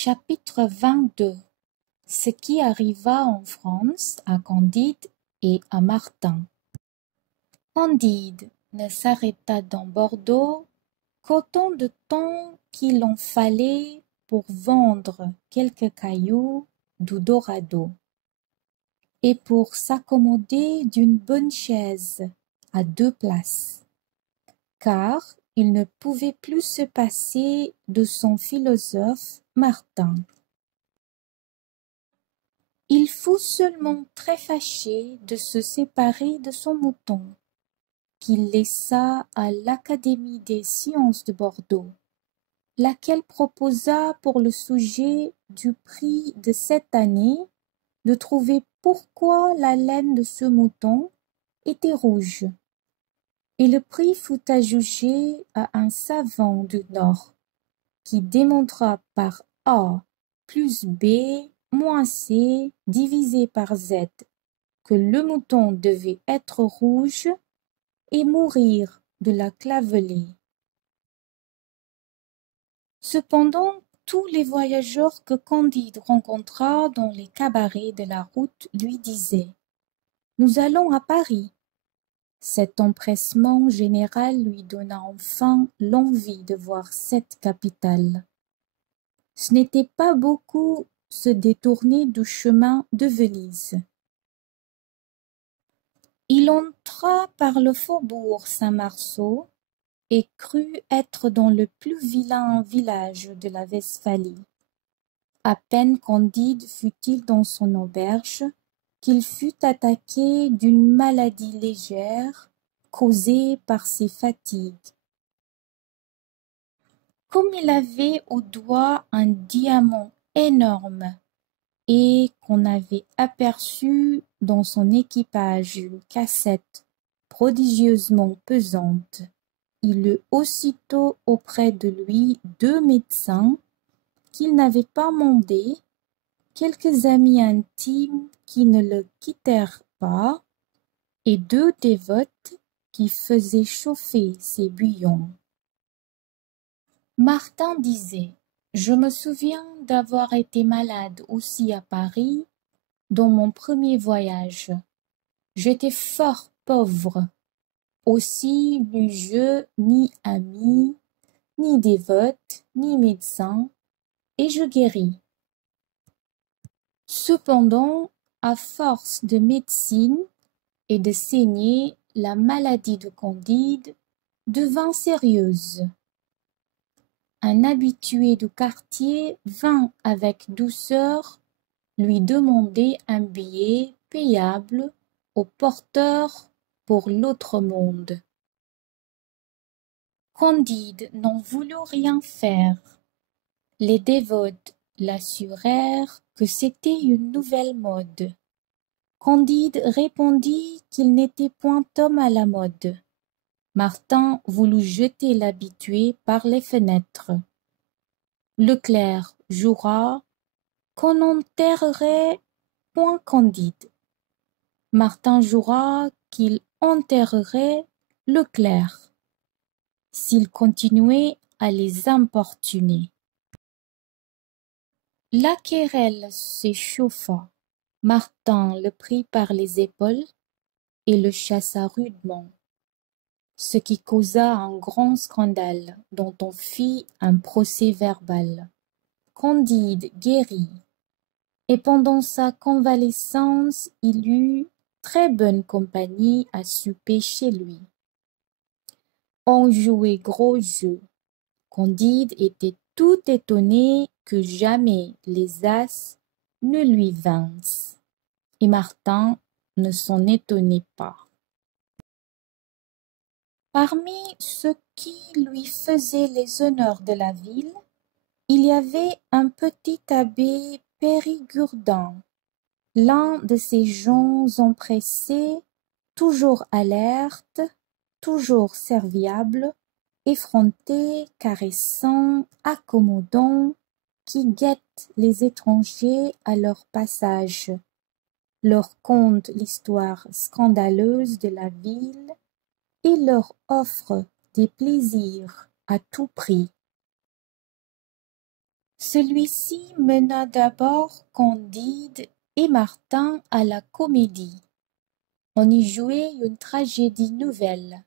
Chapitre 22. Ce qui arriva en France à Candide et à Martin. Candide ne s'arrêta dans Bordeaux qu'autant de temps qu'il en fallait pour vendre quelques cailloux du Dorado et pour s'accommoder d'une bonne chaise à 2 places, car il ne pouvait plus se passer de son philosophe Martin. Il fut seulement très fâché de se séparer de son mouton, qu'il laissa à l'Académie des sciences de Bordeaux, laquelle proposa pour le sujet du prix de cette année de trouver pourquoi la laine de ce mouton était rouge. Et le prix fut adjugé à un savant du Nord, qui démontra par A plus B moins C divisé par Z que le mouton devait être rouge et mourir de la clavelée. Cependant, tous les voyageurs que Candide rencontra dans les cabarets de la route lui disaient « Nous allons à Paris ». Cet empressement général lui donna enfin l'envie de voir cette capitale. Ce n'était pas beaucoup se détourner du chemin de Venise. Il entra par le faubourg Saint-Marceau et crut être dans le plus vilain village de la Westphalie. À peine Candide fut-il dans son auberge qu'il fut attaqué d'une maladie légère causée par ses fatigues. Comme il avait au doigt un diamant énorme et qu'on avait aperçu dans son équipage une cassette prodigieusement pesante, il eut aussitôt auprès de lui 2 médecins qu'il n'avait pas mandés, quelques amis intimes qui ne le quittèrent pas, et 2 dévotes qui faisaient chauffer ses bouillons. Martin disait « Je me souviens d'avoir été malade aussi à Paris dans mon premier voyage. J'étais fort pauvre. Aussi n'eus-je ni amis, ni dévotes, ni médecins, et je guéris. Cependant, à force de médecine et de saigner, la maladie de Candide devint sérieuse. Un habitué du quartier vint avec douceur lui demander un billet payable au porteur pour l'autre monde. Candide n'en voulut rien faire. Les dévotes l'assurèrent que c'était une nouvelle mode. Candide répondit qu'il n'était point homme à la mode. Martin voulut jeter l'habitué par les fenêtres. Le clerc jura qu'on n'enterrerait point Candide. Martin jura qu'il enterrerait le clerc s'il continuait à les importuner. La querelle s'échauffa. Martin le prit par les épaules et le chassa rudement, ce qui causa un grand scandale dont on fit un procès-verbal. Candide guérit, et pendant sa convalescence il eut très bonne compagnie à souper chez lui. On jouait gros jeu. Candide était tout étonné que jamais les as ne lui vinssent, et Martin ne s'en étonnait pas. Parmi ceux qui lui faisaient les honneurs de la ville, il y avait un petit abbé Périgourdin, l'un de ces gens empressés, toujours alertes, toujours serviables, effrontés, caressants, accommodants, qui guettent les étrangers à leur passage, leur content l'histoire scandaleuse de la ville et leur offre des plaisirs à tout prix. Celui-ci mena d'abord Candide et Martin à la Comédie. On y jouait une tragédie nouvelle.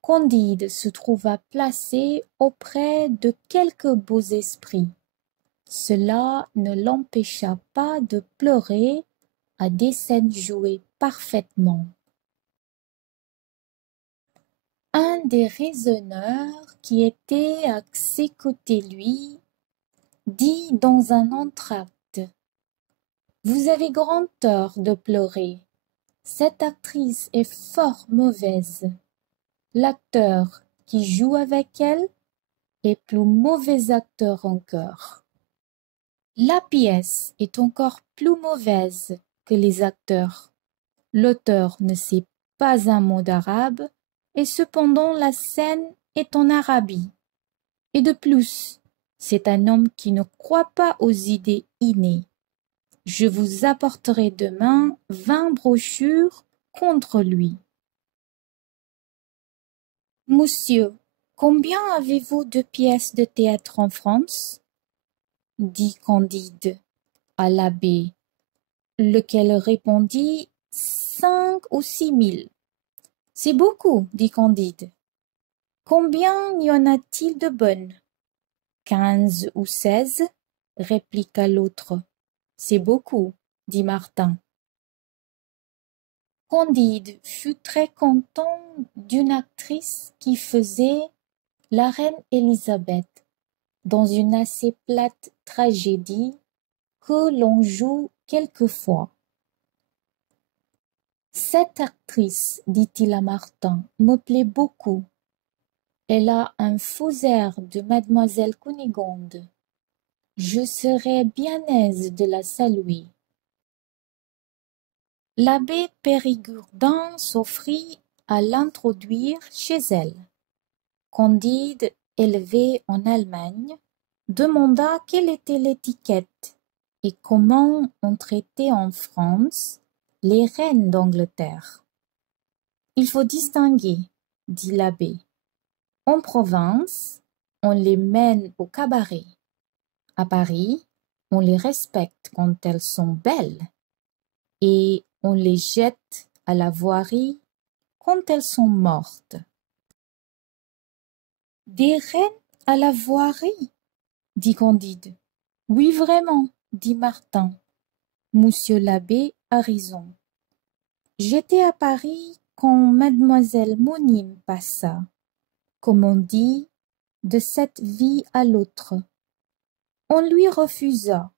Candide se trouva placé auprès de quelques beaux esprits. Cela ne l'empêcha pas de pleurer à des scènes jouées parfaitement. Un des raisonneurs qui était à ses côtés lui dit dans un entr'acte: Vous avez grand tort de pleurer. Cette actrice est fort mauvaise. L'acteur qui joue avec elle est plus mauvais acteur encore. La pièce est encore plus mauvaise que les acteurs. L'auteur ne sait pas un mot d'arabe et cependant la scène est en Arabie. Et de plus, c'est un homme qui ne croit pas aux idées innées. Je vous apporterai demain 20 brochures contre lui. Monsieur, combien avez-vous de pièces de théâtre en France? Dit Candide à l'abbé, lequel répondit 5 ou 6 000. C'est beaucoup, dit Candide. Combien y en a-t-il de bonnes? 15 ou 16, répliqua l'autre. C'est beaucoup, dit Martin. Candide fut très content d'une actrice qui faisait la reine Élisabeth dans une assez plate tragédie que l'on joue quelquefois. Cette actrice, dit-il à Martin, me plaît beaucoup. Elle a un faux air de mademoiselle Cunégonde. Je serais bien aise de la saluer. L'abbé Périgourdin s'offrit à l'introduire chez elle. Candide, élevé en Allemagne, demanda quelle était l'étiquette et comment on traitait en France les reines d'Angleterre. Il faut distinguer, dit l'abbé. En province, on les mène au cabaret. À Paris, on les respecte quand elles sont belles et on les jette à la voirie quand elles sont mortes. Des reines à la voirie, dit Candide. Oui, vraiment, dit Martin. Monsieur l'abbé a raison. J'étais à Paris quand mademoiselle Monime passa, comme on dit, de cette vie à l'autre. On lui refusa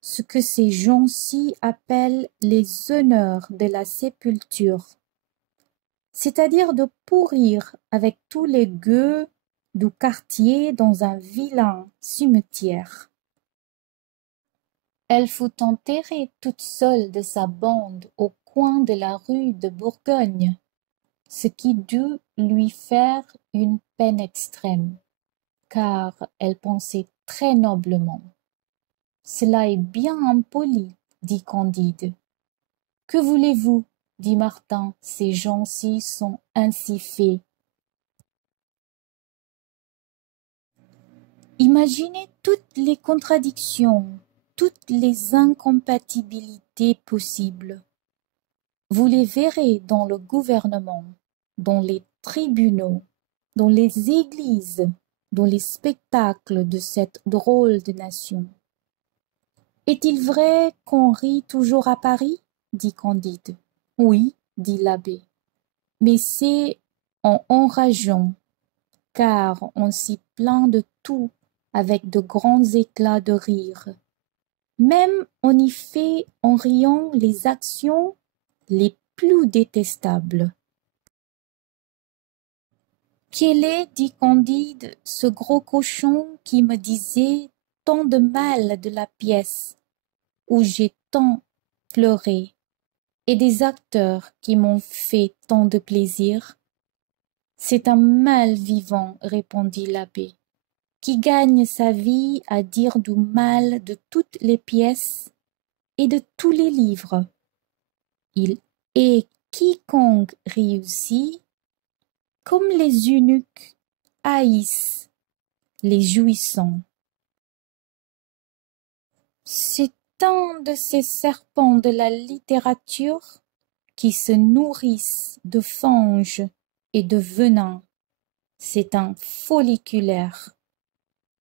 ce que ces gens-ci appellent les honneurs de la sépulture, c'est-à-dire de pourrir avec tous les gueux du quartier dans un vilain cimetière. Elle fut enterrée toute seule de sa bande au coin de la rue de Bourgogne, ce qui dut lui faire une peine extrême, car elle pensait très noblement. Cela est bien impoli, dit Candide. Que voulez-vous, dit Martin, ces gens-ci sont ainsi faits. Imaginez toutes les contradictions, toutes les incompatibilités possibles. Vous les verrez dans le gouvernement, dans les tribunaux, dans les églises, dans les spectacles de cette drôle de nation. Est-il vrai qu'on rit toujours à Paris? Dit Candide. Oui, dit l'abbé, mais c'est en enrageant, car on s'y plaint de tout avec de grands éclats de rire. Même on y fait en riant les actions les plus détestables. Quel est, dit Candide, ce gros cochon qui me disait tant de mal de la pièce où j'ai tant pleuré, et des acteurs qui m'ont fait tant de plaisir? C'est un mal vivant, répondit l'abbé, qui gagne sa vie à dire du mal de toutes les pièces et de tous les livres. Il est quiconque réussit, comme les eunuques haïssent les jouissants. C'est un de ces serpents de la littérature qui se nourrissent de fange et de venin. C'est un folliculaire.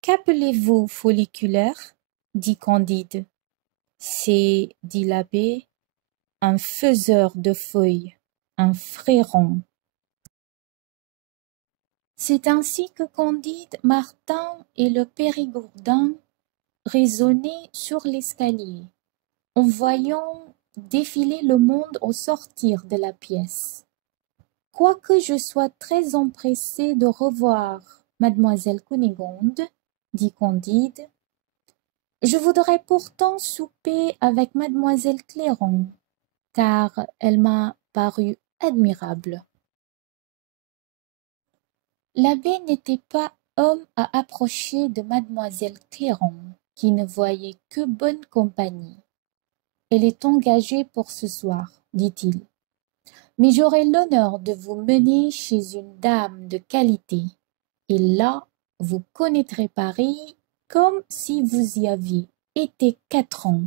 Qu'appelez-vous folliculaire? Dit Candide. C'est, dit l'abbé, un faiseur de feuilles, un fréron. C'est ainsi que Candide, Martin et le Périgourdin raisonnaient sur l'escalier, en voyant défiler le monde au sortir de la pièce. Quoique je sois très empressé de revoir mademoiselle Cunégonde, dit Candide, je voudrais pourtant souper avec mademoiselle Clairon, car elle m'a paru admirable. L'abbé n'était pas homme à approcher de mademoiselle Clairon, qui ne voyait que bonne compagnie. Elle est engagée pour ce soir, dit-il. Mais j'aurai l'honneur de vous mener chez une dame de qualité, et là, vous connaîtrez Paris comme si vous y aviez été 4 ans.